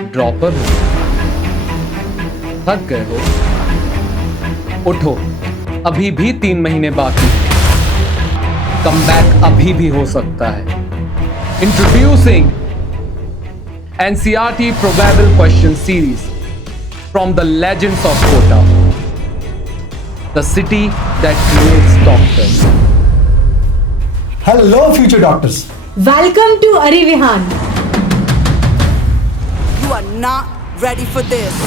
Dropper हो, थक गए हो, उठो, अभी भी 3 महीने बाकी, कम बैक अभी भी हो सकता है। Introducing NCERT Probable Question Series from the Legends of Kota, the city that creates doctors. Hello, future doctors. Welcome to Arivihan. You are not ready for this.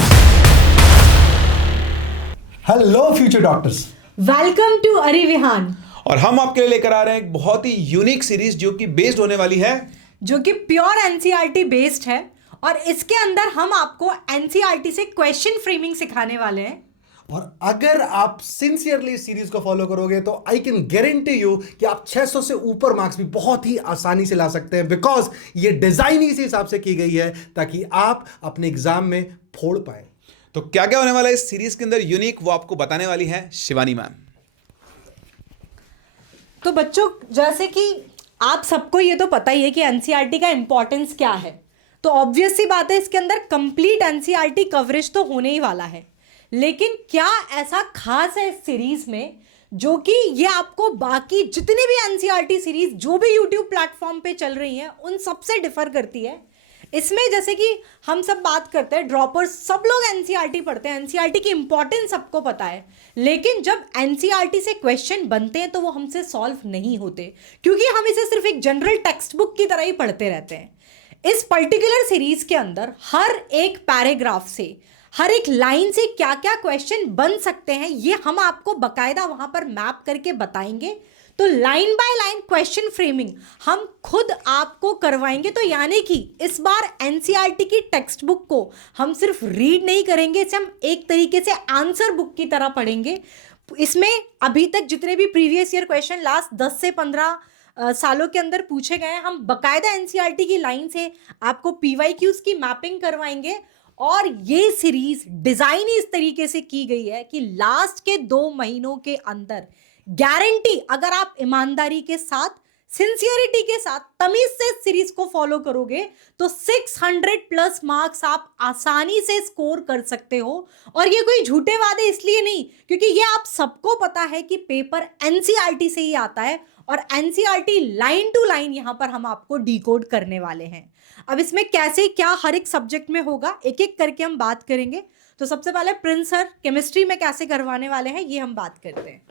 Hello, future doctors. Welcome to Arivihan. और हम आपके लिए लेकर आ रहे हैं एक बहुत ही unique series जो कि बेस्ड होने वाली है, जो कि प्योर एनसीईआरटी बेस्ड है और इसके अंदर हम आपको एनसीईआरटी से क्वेश्चन फ्रेमिंग सिखाने वाले हैं। और अगर आप सिंसियरली इस सीरीज को फॉलो करोगे तो आई कैन गारंटी यू कि आप 600 से ऊपर मार्क्स भी बहुत ही आसानी से ला सकते हैं, बिकॉज ये डिजाइन इसी हिसाब से की गई है ताकि आप अपने एग्जाम में फोड़ पाए। तो क्या क्या होने वाला है इस सीरीज के अंदर यूनिक, वो आपको बताने वाली है शिवानी मैम। तो बच्चों, जैसे कि आप सबको ये तो पता ही है कि एनसीईआरटी का इंपॉर्टेंस क्या है, तो ऑब्वियस सी बात है इसके अंदर कंप्लीट एनसीईआरटी कवरेज तो होने ही वाला है। लेकिन क्या ऐसा खास है इस सीरीज में जो कि ये आपको बाकी जितनी भी एनसीईआरटी सीरीज जो भी यूट्यूब प्लेटफॉर्म पे चल रही हैं उन सबसे डिफर करती है? इसमें जैसे कि हम सब बात करते हैं, ड्रॉपर्स सब लोग एनसीईआरटी पढ़ते हैं, एनसीईआरटी की इंपॉर्टेंस सबको पता है, लेकिन जब एनसीईआरटी से क्वेश्चन बनते हैं तो वो हमसे सॉल्व नहीं होते क्योंकि हम इसे सिर्फ एक जनरल टेक्स्ट बुक की तरह ही पढ़ते रहते हैं। इस पर्टिकुलर सीरीज के अंदर हर एक पैराग्राफ से, हर एक लाइन से क्या क्या क्वेश्चन बन सकते हैं ये हम आपको बकायदा वहां पर मैप करके बताएंगे। तो line by line question framing हम खुद आपको करवाएंगे। तो यानी कि इस बार एनसीईआरटी की टेक्स्ट बुक को हम सिर्फ रीड नहीं करेंगे, इसे हम एक तरीके से आंसर बुक की तरह पढ़ेंगे। इसमें अभी तक जितने भी प्रीवियस ईयर क्वेश्चन लास्ट 10 से 15 सालों के अंदर पूछे गए हैं, हम बकायदा एनसीईआरटी की लाइन से आपको पीवाईक्यूज की मैपिंग करवाएंगे। और ये सीरीज डिजाइन इस तरीके से की गई है कि लास्ट के 2 महीनों के अंदर गारंटी, अगर आप ईमानदारी के साथ, सिंसियरिटी के साथ, तमीज से इस सीरीज को फॉलो करोगे तो 600 प्लस मार्क्स आप आसानी से स्कोर कर सकते हो। और ये कोई झूठे वादे इसलिए नहीं, क्योंकि ये आप सबको पता है कि पेपर एनसीईआरटी से ही आता है और एनसीईआरटी लाइन टू लाइन यहां पर हम आपको डिकोड करने वाले हैं। अब इसमें कैसे क्या हर एक सब्जेक्ट में होगा, एक एक करके हम बात करेंगे। तो सबसे पहले प्रिंस सर केमिस्ट्री में कैसे करवाने वाले हैं ये हम बात करते हैं।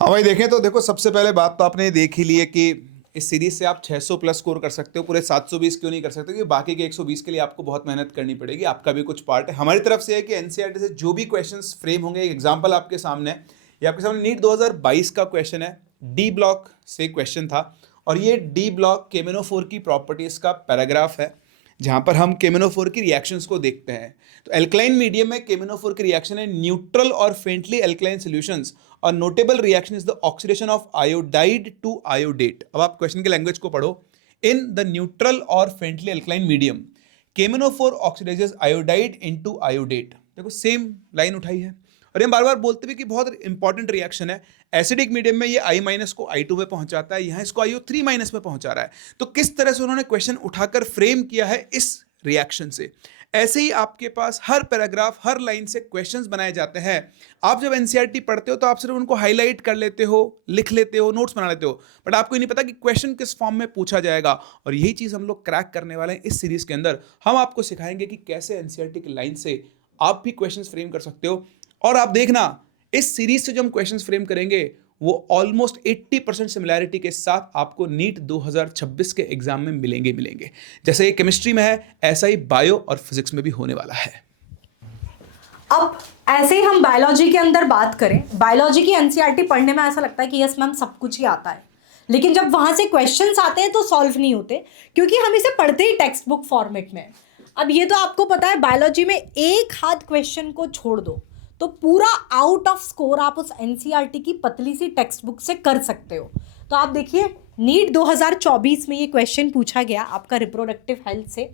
हाँ भाई, देखें तो देखो, सबसे पहले बात तो आपने देख ही ली है कि इस सीरीज से आप 600 प्लस स्कोर कर सकते हो। पूरे 720 क्यों नहीं कर सकते, क्योंकि बाकी के 120 के लिए आपको बहुत मेहनत करनी पड़ेगी। आपका भी कुछ पार्ट है। हमारी तरफ से है कि एनसीईआरटी से जो भी क्वेश्चंस फ्रेम होंगे, एक एग्जांपल आपके सामने है, ये आपके सामने नीट 2022 का क्वेश्चन है, डी ब्लॉक से क्वेश्चन था। और ये डी ब्लॉक केमिनोफोर की प्रॉपर्टीज का पैराग्राफ है, जहां पर हम केमिनोफोर की रिएक्शंस को देखते हैं। तो एल्कलाइन मीडियम में केमिनोफोर की रिएक्शन है न्यूट्रल और फेंटली एल्कलाइन सॉल्यूशंस। और notable reaction is the oxidation of iodide to iodate. अब आप क्वेश्चन के लैंग्वेज को पढ़ो। इन द न्यूट्रल और फेंटली एल्कलाइन मीडियम केमिनोफोर ऑक्सीडाइजेस आयोडाइड इनटू आयोडेट। देखो सेम लाइन उठाई है और ये बार बार बोलते हुए कि बहुत इंपॉर्टेंट रिएक्शन है। एसिडिक मीडियम में ये I- को I2 में पहुंचाता है, यहाँ इसको IO3- में पहुंचा रहा है। तो किस तरह से उन्होंने क्वेश्चन उठाकर फ्रेम किया है इस रिएक्शन से, ऐसे ही आपके पास हर पैराग्राफ, हर लाइन से क्वेश्चंस बनाए जाते हैं। आप जब एनसीईआरटी पढ़ते हो तो आप सिर्फ उनको हाईलाइट कर लेते हो, लिख लेते हो, नोट्स बना लेते हो, बट आपको ये नहीं पता कि क्वेश्चन किस फॉर्म में पूछा जाएगा। और यही चीज़ हम लोग क्रैक करने वाले हैं इस सीरीज के अंदर। हम आपको सिखाएंगे कि कैसे एनसीईआरटी की लाइन से आप भी क्वेश्चंस फ्रेम कर सकते हो। और आप देखना, इस सीरीज से जो हम क्वेश्चंस फ्रेम करेंगे वो ऑलमोस्ट 80% सिमिलैरिटी के साथ आपको नीट 2026 के एग्जाम में मिलेंगे। जैसे ये केमिस्ट्री में है, ऐसा ही बायो और फिजिक्स में भी होने वाला है। अब ऐसे ही हम बायोलॉजी के अंदर बात करें, बायोलॉजी की एनसीईआरटी पढ़ने में ऐसा लगता है कि यस मैम सब कुछ ही आता है, लेकिन जब वहां से क्वेश्चंस आते हैं तो सॉल्व नहीं होते क्योंकि हम इसे पढ़ते ही टेक्स्ट बुक फॉर्मेट में। अब ये तो आपको पता है, बायोलॉजी में एक हाथ क्वेश्चन को छोड़ दो तो पूरा आउट ऑफ स्कोर आप उस एनसीईआरटी की पतली सी टेक्स्ट बुक से कर सकते हो। तो आप देखिए, नीट 2024 में ये क्वेश्चन पूछा गया आपका रिप्रोडक्टिव हेल्थ से।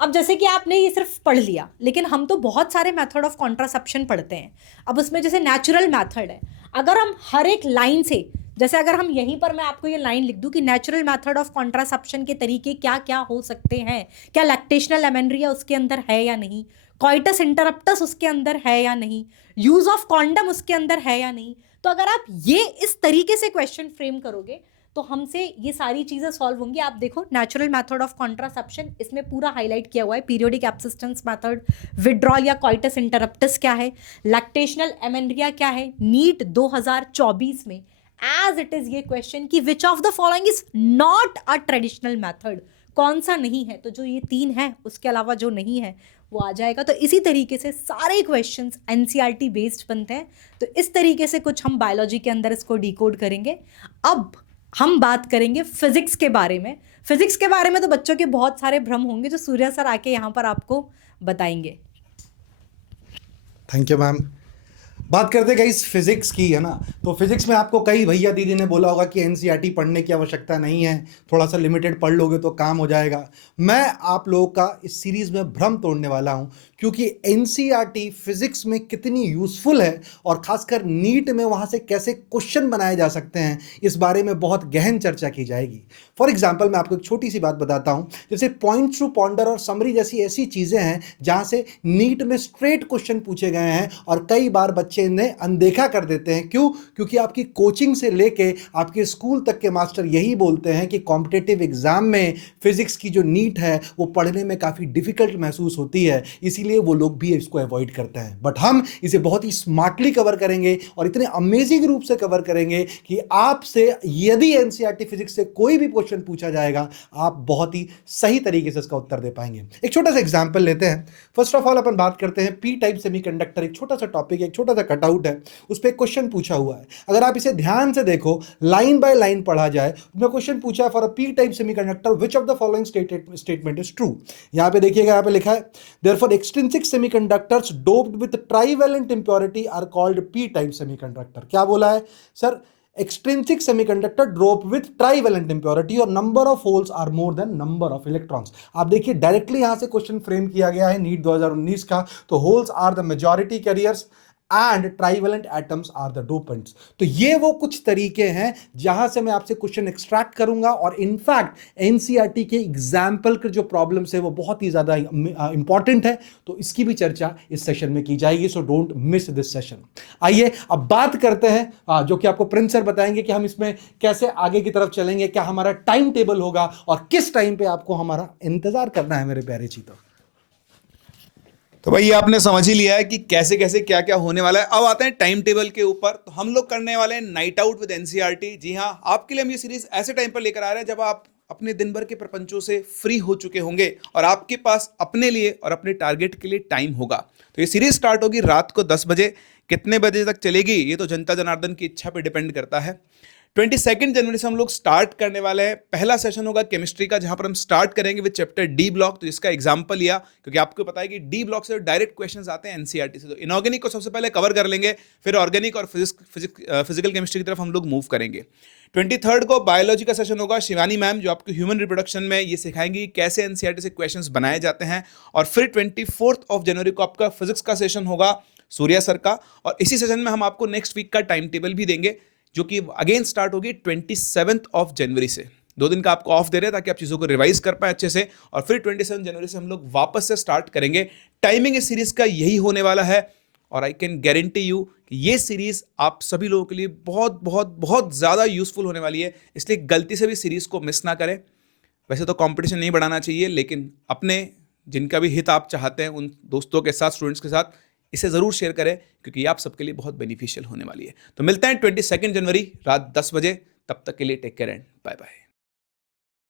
अब जैसे कि आपने ये सिर्फ पढ़ लिया, लेकिन हम तो बहुत सारे मेथड ऑफ कॉन्ट्रासेप्शन पढ़ते हैं। अब उसमें जैसे नेचुरल मेथड है, अगर हम हर एक लाइन से जैसे अगर हम यहीं पर मैं आपको ये लाइन लिख दूं कि नेचुरल मेथड ऑफ कॉन्ट्रासेप्शन के तरीके क्या क्या हो सकते हैं, क्या लैक्टेशनल एमेन्ड्रिया उसके अंदर है या नहीं, कॉइटस इंटरप्टस उसके अंदर है या नहीं, यूज ऑफ कॉन्डम उसके अंदर है या नहीं, तो अगर आप ये इस तरीके से क्वेश्चन फ्रेम करोगे तो हमसे ये सारी चीजें सॉल्व होंगी। आप देखो नेचुरल मेथड ऑफ कॉन्ट्रासेप्शन, इसमें पूरा हाईलाइट किया हुआ है। पीरियोडिक एब्सिस्टेंस मेथड, विड्रॉल या कॉइटस इंटरप्टस क्या है, लैक्टेशनल एमेन्ड्रिया क्या है। नीट 2024 में एज इट इज ये क्वेश्चन कि which of the following is not a traditional method, कौन सा नहीं है, तो जो ये 3 है उसके अलावा जो नहीं है वो आ जाएगा। तो इसी तरीके से सारे क्वेश्चंस एनसीईआरटी बेस्ड बनते हैं। तो इस तरीके से कुछ हम बायोलॉजी के अंदर इसको डिकोड करेंगे। अब हम बात करेंगे फिजिक्स के बारे में। फिजिक्स के बारे में तो बच्चों के बहुत सारे भ्रम होंगे जो सूर्या सर आके यहाँ पर आपको बताएंगे। Thank you ma'am. बात करते गाइस फिजिक्स की, है ना। तो फिजिक्स में आपको कई भैया दीदी ने बोला होगा कि एनसीईआरटी पढ़ने की आवश्यकता नहीं है, थोड़ा सा लिमिटेड पढ़ लोगे तो काम हो जाएगा। मैं आप लोगों का इस सीरीज में भ्रम तोड़ने वाला हूं, क्योंकि एनसीईआरटी फिजिक्स में कितनी यूजफुल है और खासकर नीट में वहां से कैसे क्वेश्चन बनाए जा सकते हैं, इस बारे में बहुत गहन चर्चा की जाएगी। फॉर एग्जाम्पल मैं आपको एक छोटी सी बात बताता हूं, जैसे पॉइंट्स टू पॉन्डर और समरी जैसी ऐसी चीजें हैं जहां से नीट में स्ट्रेट क्वेश्चन पूछे गए हैं और कई बार बच्चे इन्हें अनदेखा कर देते हैं। क्यों? क्योंकि आपकी कोचिंग से लेके आपके स्कूल तक के मास्टर यही बोलते हैं कि कॉम्पिटिटिव एग्जाम में फिजिक्स की जो नीट है वो पढ़ने में काफ़ी डिफिकल्ट महसूस होती है, इसीलिए वो लोग भी इसको अवॉइड करते हैं। बट हम इसे बहुत ही स्मार्टली कवर करेंगे और इतने अमेजिंग रूप से कवर करेंगे कि आपसे यदि एनसीईआरटी फिजिक्स से कोई भी क्वेश्चन पूछा जाएगा आप बहुत ही सही तरीके से इसका उत्तर दे पाएंगे। एक छोटा सा एग्जाम्पल लेते हैं। फर्स्ट ऑफ ऑल अपन बात करते हैं पी टाइप सेमीकंडक्टर। एक छोटा सा टॉपिक, एक छोटा सा कटआउट है, उस पर क्वेश्चन पूछा हुआ है। अगर आप इसे ध्यान से देखो, लाइन बाय लाइन पढ़ा जाए, उसमें क्वेश्चन पूछा है for a P type semiconductor which of the following statement is true. यहां पे देखिएगा, यहां पे लिखा है therefore extrinsic semiconductors doped with trivalent impurity are called P type semiconductor. क्या बोला है sir? Extrinsic semiconductor drop with trivalent impurity और number of holes are more than number of electrons. आप देखिए डायरेक्टली यहां से क्वेश्चन फ्रेम किया गया है नीट 2019 का। तो holes are the majority carriers and trivalent atoms are the dopants. तो ये वो कुछ तरीके हैं जहां से मैं आपसे क्वेश्चन एक्सट्रैक्ट करूंगा और इनफैक्ट एनसीईआरटी के एग्जाम्पल के जो प्रॉब्लम्स है वो बहुत ही ज्यादा इंपॉर्टेंट है, तो इसकी भी चर्चा इस सेशन में की जाएगी। So don't miss this session. आइए अब बात करते हैं जो कि आपको प्रिंस सर बताएंगे कि हम इसमें कैसे आगे की तरफ चलेंगे, क्या हमारा टाइम टेबल होगा और किस टाइम पे आपको हमारा इंतजार करना है मेरे प्यारे चीतों। तो भाई ये आपने समझ ही लिया है कि कैसे कैसे क्या क्या होने वाला है। अब आते हैं टाइम टेबल के ऊपर। तो हम लोग करने वाले हैं नाइट आउट विद एनसीईआरटी। जी हाँ, आपके लिए हम ये सीरीज ऐसे टाइम पर लेकर आ रहे हैं जब आप अपने दिन भर के प्रपंचों से फ्री हो चुके होंगे और आपके पास अपने लिए और अपने टारगेट के लिए टाइम होगा। तो ये सीरीज स्टार्ट होगी रात को 10 बजे। कितने बजे तक चलेगी ये तो जनता जनार्दन की इच्छा पे डिपेंड करता है। 22 जनवरी से हम लोग स्टार्ट करने वाले हैं। पहला सेशन होगा केमिस्ट्री का, जहां पर हम स्टार्ट करेंगे विद चैप्टर डी ब्लॉक। तो इसका एग्जांपल लिया क्योंकि आपको पता है कि डी ब्लॉक से डायरेक्ट क्वेश्चंस आते हैं एनसीईआरटी से। तो इनऑर्गेनिक को सबसे पहले कवर कर लेंगे, फिर ऑर्गेनिक और फिजिकल केमिस्ट्री की तरफ हम लोग मूव करेंगे। 23 को बायोलॉजी का सेशन होगा। शिवानी मैम जो आपको ह्यूमन रिप्रोडक्शन में ये सिखाएंगी कैसे एनसीईआरटी से क्वेश्चंस बनाए जाते हैं। और फिर 24 जनवरी को आपका फिजिक्स का सेशन होगा सूर्या सर का। और इसी सेशन में हम आपको नेक्स्ट वीक का टाइम टेबल भी देंगे जो कि अगेन स्टार्ट होगी 27 जनवरी से। 2 दिन का आपको ऑफ दे रहे हैं ताकि आप चीज़ों को रिवाइज कर पाए अच्छे से। और फिर 27 जनवरी से हम लोग वापस से स्टार्ट करेंगे। टाइमिंग इस सीरीज का यही होने वाला है और आई कैन गारंटी यू कि ये सीरीज आप सभी लोगों के लिए बहुत बहुत बहुत ज़्यादा यूजफुल होने वाली है। इसलिए गलती से भी सीरीज को मिस ना करें। वैसे तो कंपटीशन नहीं बढ़ाना चाहिए, लेकिन अपने जिनका भी हित आप चाहते हैं उन दोस्तों के साथ, स्टूडेंट्स के साथ इसे ज़रूर शेयर करें क्योंकि ये आप सबके लिए बहुत बेनिफिशियल होने वाली है। तो मिलते हैं 22 जनवरी रात 10 बजे। तब तक के लिए take care and bye bye.